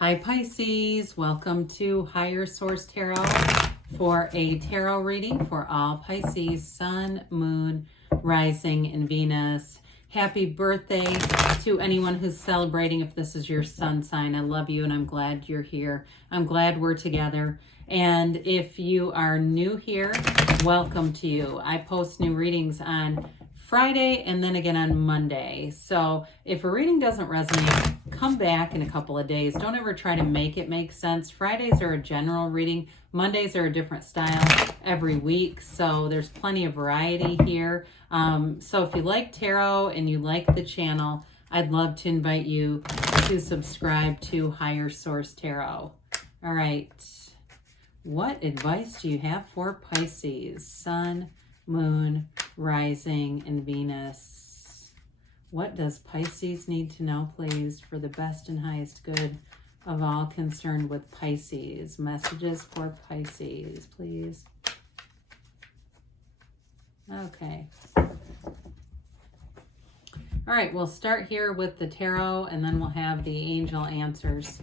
Hi Pisces, welcome to Higher Source Tarot for a tarot reading for all Pisces, Sun, Moon, Rising, and Venus. Happy birthday to anyone who's celebrating if this is your sun sign. I love you and I'm glad you're here. I'm glad we're together. And if you are new here, welcome to you. I post new readings on Friday and then again on Monday. So if a reading doesn't resonate, come back in a couple of days. Don't ever try to make it make sense. Fridays are a general reading. Mondays are a different style every week. So there's plenty of variety here. So if you like tarot and you like the channel, I'd love to invite you to subscribe to Higher Source Tarot. All right. What advice do you have for Pisces? Sun, Moon, Rising, and Venus. What does Pisces need to know, please, for the best and highest good of all concerned with Pisces? Messages for Pisces, please. Okay. All right, we'll start here with the tarot, and then we'll have the angel answers.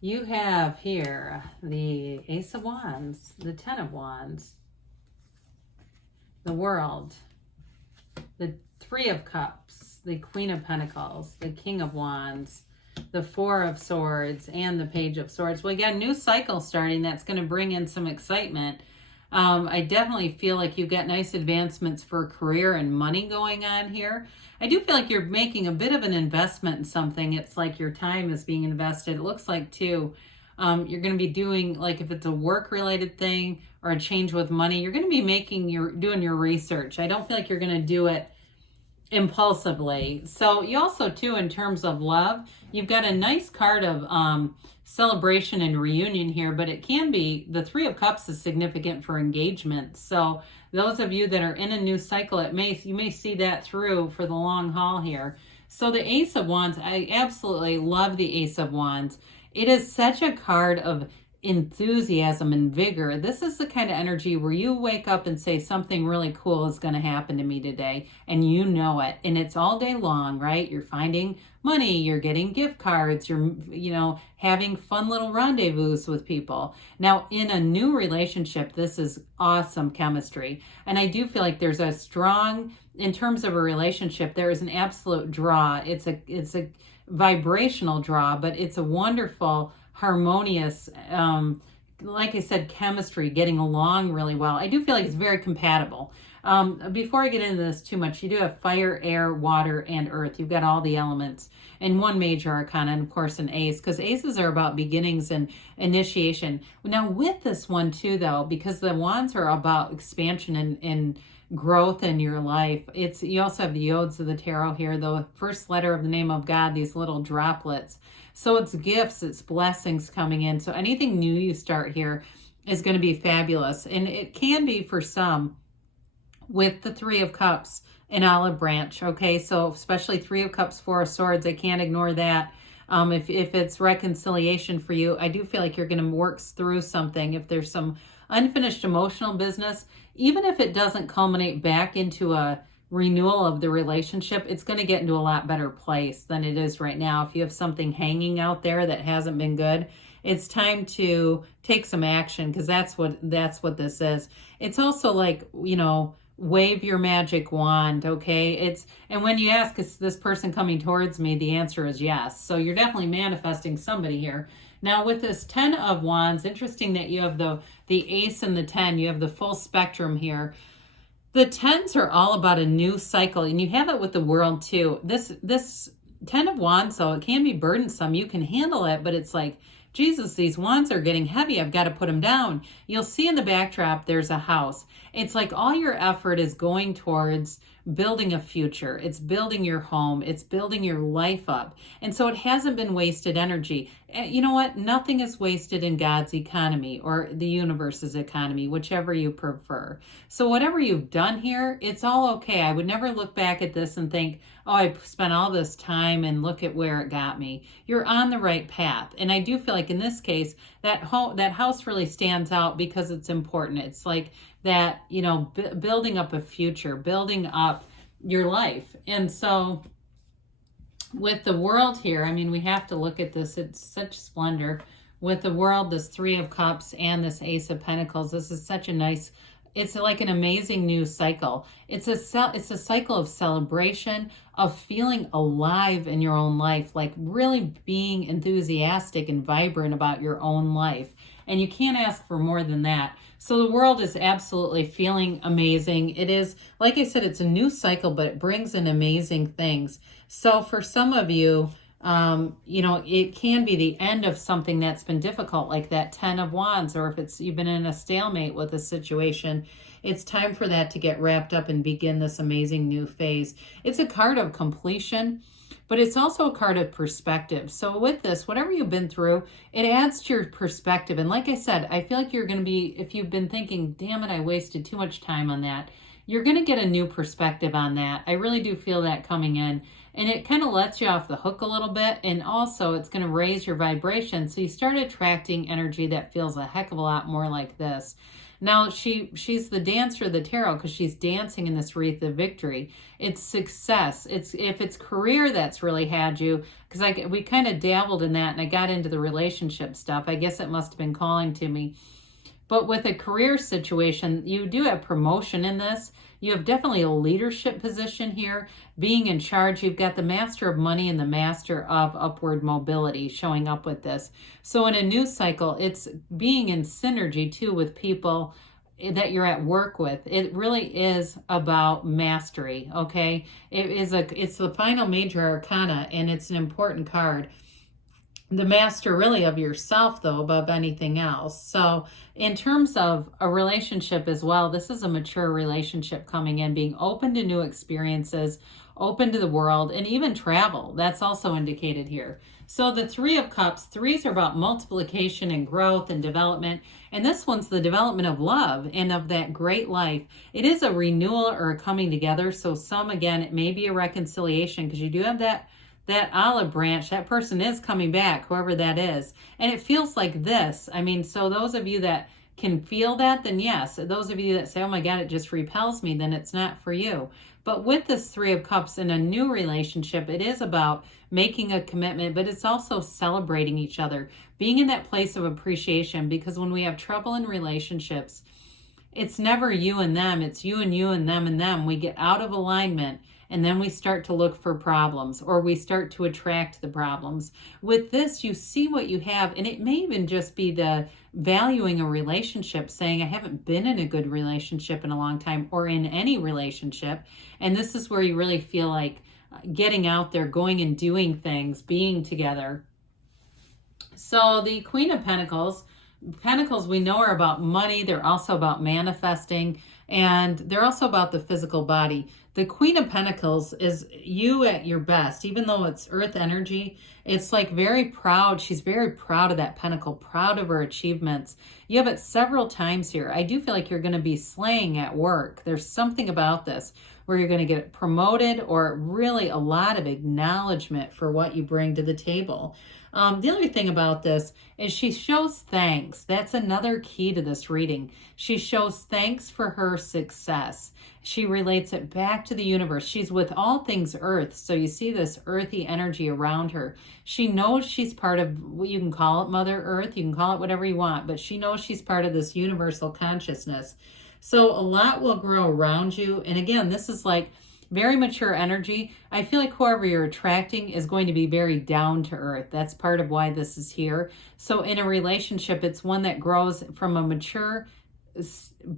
You have here the Ace of Wands, the Ten of Wands, the World, the Three of Cups, the Queen of Pentacles, the King of Wands, the Four of Swords, and the Page of Swords. Well, you got a new cycle starting that's going to bring in some excitement. I definitely feel like you've got nice advancements for career and money going on here. I do feel like you're making a bit of an investment in something. It's like your time is being invested. It looks like, too, you're going to be doing, like if it's a work-related thing or a change with money, you're going to be doing your research. I don't feel like you're going to do it impulsively. So you also, too, in terms of love, you've got a nice card of celebration and reunion here, but it can be, the Three of Cups is significant for engagement. So those of you that are in a new cycle, you may see that through for the long haul here. So the Ace of Wands, I absolutely love the Ace of Wands. It is such a card of enthusiasm and vigor. This is the kind of energy where you wake up and say something really cool is going to happen to me today, and you know it, and it's all day long, right? You're finding money, you're getting gift cards, you're having fun little rendezvous with people. Now in a new relationship, this is awesome chemistry, and I do feel like there's a strong, in terms of a relationship, there is an absolute draw. It's a vibrational draw, but it's a wonderful, harmonious, like I said, chemistry, getting along really well. I do feel like it's very compatible. Before I get into this too much, you do have fire, air, water, and earth. You've got all the elements and one major arcana, and of course an ace, because aces are about beginnings and initiation. Now with this one too, though, because the wands are about expansion and growth in your life, you also have the yods of the tarot here, the first letter of the name of God, these little droplets. So it's gifts, it's blessings coming in. So anything new you start here is going to be fabulous. And it can be for some with the Three of Cups and Olive Branch. Okay, so especially Three of Cups, Four of Swords, I can't ignore that. If it's reconciliation for you, I do feel like you're going to work through something. If there's some unfinished emotional business, even if it doesn't culminate back into a renewal of the relationship, it's going to get into a lot better place than it is right now. If you have something hanging out there that hasn't been good, it's time to take some action, because that's what this is. It's also like, wave your magic wand, okay? And when you ask, is this person coming towards me, the answer is yes. So you're definitely manifesting somebody here. Now with this Ten of Wands, interesting that you have the Ace and the 10, you have the full spectrum here. The 10s are all about a new cycle, and you have it with the World too. This 10 of Wands, so it can be burdensome. You can handle it, but it's like, Jesus, these wands are getting heavy. I've got to put them down. You'll see in the backdrop, there's a house. It's like all your effort is going towards building a future. It's building your home. It's building your life up. And so it hasn't been wasted energy. You know what? Nothing is wasted in God's economy or the universe's economy, whichever you prefer. So whatever you've done here, it's all okay. I would never look back at this and think, oh, I spent all this time and look at where it got me. You're on the right path. And I do feel like in this case, that house really stands out because it's important. It's like that, building up a future, building up your life. And so with the world here, I mean, we have to look at this. It's such splendor. With the world, this Three of Cups and this Ace of Pentacles, this is such a nice, it's like an amazing new cycle. It's a cycle of celebration, of feeling alive in your own life, like really being enthusiastic and vibrant about your own life. And you can't ask for more than that. So the world is absolutely feeling amazing. It is, like I said, it's a new cycle, but it brings in amazing things. So for some of you, you know, it can be the end of something that's been difficult, like that 10 of Wands, or if you've been in a stalemate with a situation, it's time for that to get wrapped up and begin this amazing new phase. It's a card of completion, but it's also a card of perspective. So with this, whatever you've been through, it adds to your perspective. And like I said, I feel like you're going to be, if you've been thinking, damn it, I wasted too much time on that, you're going to get a new perspective on that. I really do feel that coming in. And it kind of lets you off the hook a little bit. And also it's going to raise your vibration. So you start attracting energy that feels a heck of a lot more like this. Now, she's the dancer of the tarot because she's dancing in this wreath of victory. It's success. If it's career that's really had you, because we kind of dabbled in that and I got into the relationship stuff. I guess it must have been calling to me. But with a career situation, you do have promotion in this. You have definitely a leadership position here, being in charge. You've got the Master of Money and the Master of Upward Mobility showing up with this. So in a new cycle, it's being in synergy too with people that you're at work with. It really is about mastery, okay? It's the final major arcana, and it's an important card. The master really of yourself, though, above anything else. So in terms of a relationship as well, this is a mature relationship coming in, being open to new experiences, open to the world, and even travel. That's also indicated here. So the Three of Cups, threes are about multiplication and growth and development. And this one's the development of love and of that great life. It is a renewal or a coming together. So again, it may be a reconciliation because you do have that olive branch. That person is coming back, whoever that is. And it feels like this. I mean, so those of you that can feel that, then yes. Those of you that say, oh my God, it just repels me, then it's not for you. But with this Three of Cups in a new relationship, it is about making a commitment, but it's also celebrating each other, being in that place of appreciation, because when we have trouble in relationships, it's never you and them, it's you and them and them. We get out of alignment and then we start to look for problems, or we start to attract the problems. With this, you see what you have, and it may even just be the valuing a relationship, saying, I haven't been in a good relationship in a long time, or in any relationship. And this is where you really feel like getting out there, going and doing things, being together. So the Queen of Pentacles we know are about money. They're also about manifesting, and they're also about the physical body. The Queen of Pentacles is you at your best, even though it's earth energy. It's like very proud. She's very proud of that pentacle, proud of her achievements. You have it several times here. I do feel like you're going to be slaying at work. There's something about this where you're going to get promoted, or really a lot of acknowledgement for what you bring to the table. The other thing about this is she shows thanks. That's another key to this reading. She shows thanks for her success. She relates it back to the universe. She's with all things earth. So you see this earthy energy around her. She knows she's part of, you can call it Mother Earth, you can call it whatever you want, but she knows she's part of this universal consciousness. So a lot will grow around you. And again, this is like very mature energy. I feel like whoever you're attracting is going to be very down to earth. That's part of why this is here. So in a relationship, it's one that grows from a mature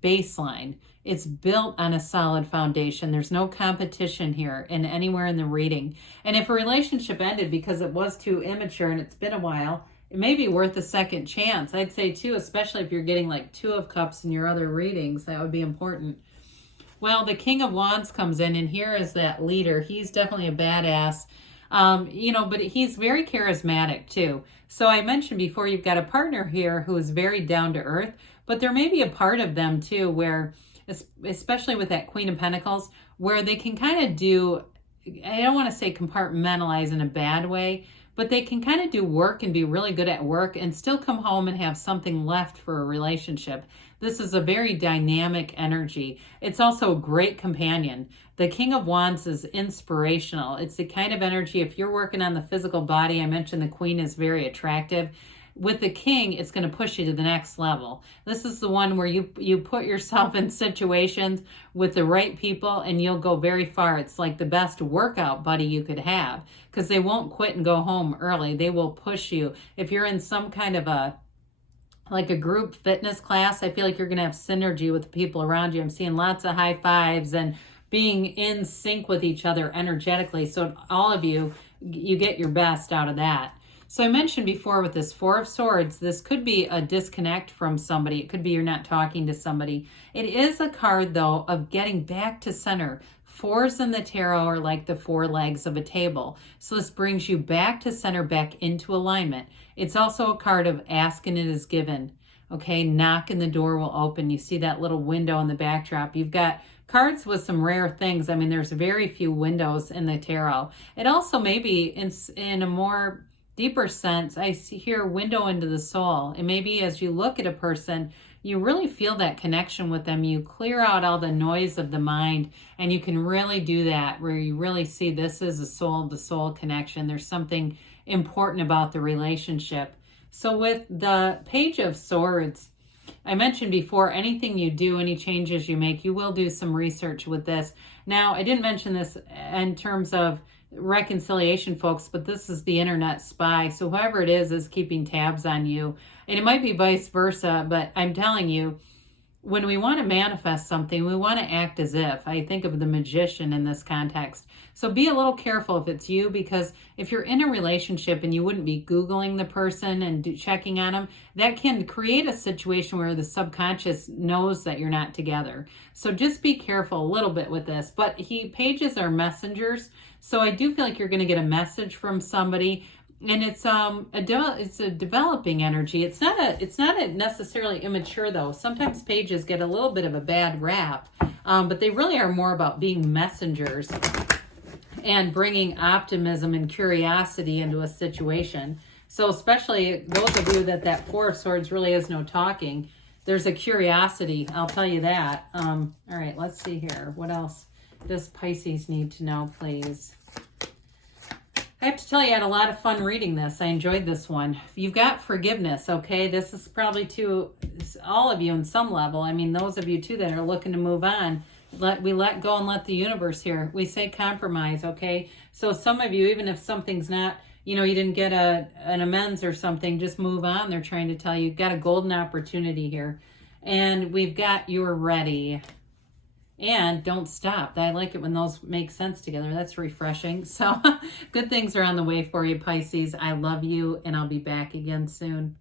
baseline. It's built on a solid foundation. There's no competition here and anywhere in the reading. And if a relationship ended because it was too immature and it's been a while, it may be worth a second chance. I'd say too, especially if you're getting like Two of Cups in your other readings, that would be important. Well, the King of Wands comes in, and here is that leader. He's definitely a badass, but he's very charismatic too. So I mentioned before, you've got a partner here who is very down to earth, but there may be a part of them too where, especially with that Queen of Pentacles, where they can kind of do, I don't want to say compartmentalize in a bad way, but they can kind of do work and be really good at work and still come home and have something left for a relationship. This is a very dynamic energy. It's also a great companion. The King of Wands is inspirational. It's the kind of energy, if you're working on the physical body, I mentioned the Queen is very attractive. With the King, it's going to push you to the next level. This is the one where you put yourself in situations with the right people and you'll go very far. It's like the best workout buddy you could have, because they won't quit and go home early. They will push you. If you're in some kind of like a group fitness class, I feel like you're going to have synergy with the people around you. I'm seeing lots of high fives and being in sync with each other energetically. So all of you get your best out of that. So I mentioned before with this Four of Swords, this could be a disconnect from somebody. It could be you're not talking to somebody. It is a card, though, of getting back to center. Fours in the tarot are like the four legs of a table. So this brings you back to center, back into alignment. It's also a card of ask and it is given. Okay, knock and the door will open. You see that little window in the backdrop. You've got cards with some rare things. I mean, there's very few windows in the tarot. It also maybe in a more deeper sense, I see here window into the soul. And maybe as you look at a person, you really feel that connection with them. You clear out all the noise of the mind, and you can really do that where you really see this is a soul to soul connection. There's something important about the relationship. So with the Page of Swords, I mentioned before, anything you do, any changes you make, you will do some research with this. Now, I didn't mention this in terms of reconciliation, folks, but this is the internet spy. So whoever it is keeping tabs on you. And it might be vice versa, but I'm telling you, when we want to manifest something, we want to act as if. I think of the magician in this context. So be a little careful if it's you, because if you're in a relationship and you wouldn't be Googling the person and checking on them, that can create a situation where the subconscious knows that you're not together. So just be careful a little bit with this. But pages are messengers. So I do feel like you're going to get a message from somebody. And it's a developing energy. It's not a necessarily immature, though. Sometimes pages get a little bit of a bad rap, but they really are more about being messengers and bringing optimism and curiosity into a situation. So especially those of you that Four of Swords really is no talking, there's a curiosity, I'll tell you that. All right, let's see here. What else does Pisces need to know, please? I have to tell you, I had a lot of fun reading this. I enjoyed this one. You've got forgiveness, okay? This is probably to all of you in some level. I mean, those of you, too, that are looking to move on. We let go and let the universe here. We say compromise, okay? So some of you, even if something's not, you didn't get an amends or something, just move on. They're trying to tell you, you've got a golden opportunity here. And we've got you're ready. And don't stop. I like it when those make sense together. That's refreshing. So good things are on the way for you, Pisces. I love you, and I'll be back again soon.